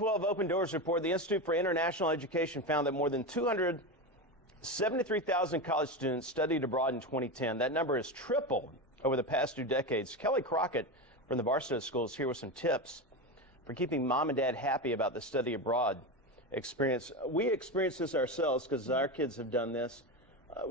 12 Open Doors report, the Institute for International Education found that more than 273,000 college students studied abroad in 2010. That number has tripled over the past 2 decades. Kelly Crockett from the Barstow School is here with some tips for keeping mom and dad happy about the study abroad experience. We experience this ourselves because our kids have done this.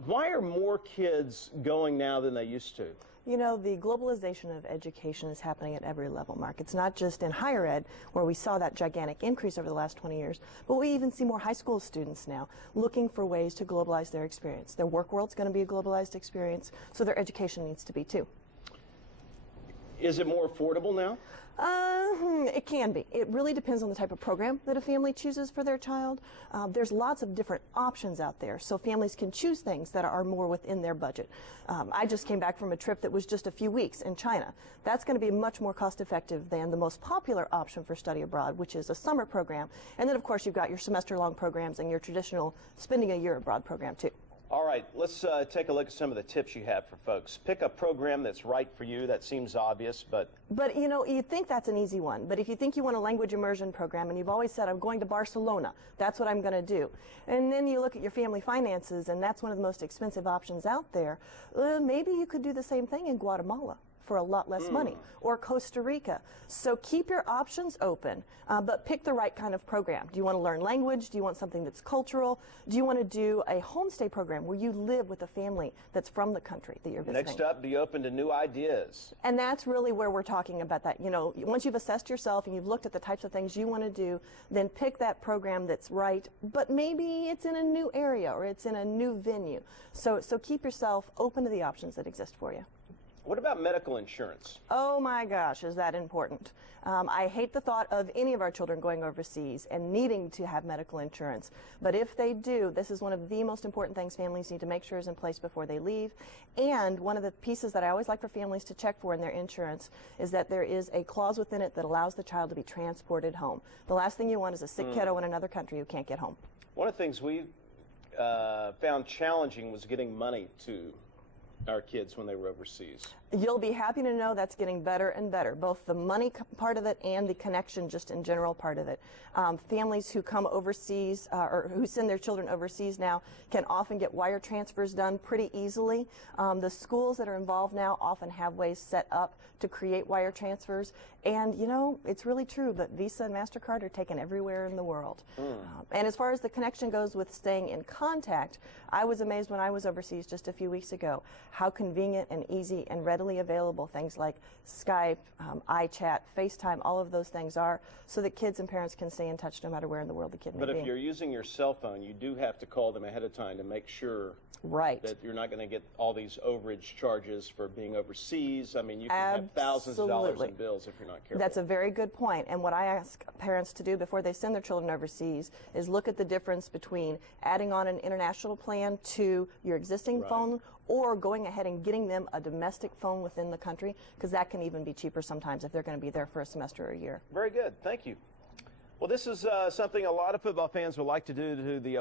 Why are more kids going now than they used to? You know, the globalization of education is happening at every level, Mark. It's not just in higher ed, where we saw that gigantic increase over the last 20 years, but we even see more high school students now looking for ways to globalize their experience. Their work world's going to be a globalized experience, so their education needs to be too. Is it more affordable now? It can be. It really depends on the type of program that a family chooses for their child. There's lots of different options out there, so families can choose things that are more within their budget. I just came back from a trip that was just a few weeks in China. That's going to be much more cost effective than the most popular option for study abroad, which is a summer program. And then, of course, you've got your semester-long programs and your traditional spending a year abroad program, too. All right, let's take a look at some of the tips you have for folks. Pick a program that's right for you. That seems obvious, but you know, you think that's an easy one. But if you think you want a language immersion program and you've always said, I'm going to Barcelona, that's what I'm going to do. And then you look at your family finances, and that's one of the most expensive options out there. Maybe you could do the same thing in Guatemala for a lot less money, or Costa Rica. So keep your options open, but pick the right kind of program. Do you want to learn language? Do you want something that's cultural? Do you want to do a homestay program where you live with a family that's from the country that you're visiting? Next up, be open to new ideas. And that's really where we're talking about that. You know, once you've assessed yourself and you've looked at the types of things you want to do, then pick that program that's right, but maybe it's in a new area or it's in a new venue. So keep yourself open to the options that exist for you. What about medical insurance? Oh my gosh, is that important? I hate the thought of any of our children going overseas and needing to have medical insurance. But if they do, this is one of the most important things families need to make sure is in place before they leave. And one of the pieces that I always like for families to check for in their insurance is that there is a clause within it that allows the child to be transported home. The last thing you want is a sick kiddo in another country who can't get home. One of the things we found challenging was getting money to our kids when they were overseas. You'll be happy to know that's getting better and better, both the money part of it and the connection just in general part of it. Families who come overseas or who send their children overseas now can often get wire transfers done pretty easily. The schools that are involved now often have ways set up to create wire transfers. And, you know, it's really true, but Visa and MasterCard are taken everywhere in the world. And as far as the connection goes with staying in contact, I was amazed when I was overseas just a few weeks ago how convenient and easy and readily available things like Skype, iChat, FaceTime, all of those things are, so that kids and parents can stay in touch no matter where in the world the kid may be. But if you're using your cell phone, you do have to call them ahead of time to make sure that you're not going to get all these overage charges for being overseas. I mean, you can have thousands of dollars in bills if you're not careful. That's a very good point. And what I ask parents to do before they send their children overseas is look at the difference between adding on an international plan to your existing phone or going ahead and getting them a domestic phone within the country, because that can even be cheaper sometimes if they're going to be there for a semester or a year. Very good. Thank you. Well, this is something a lot of football fans would like to do to the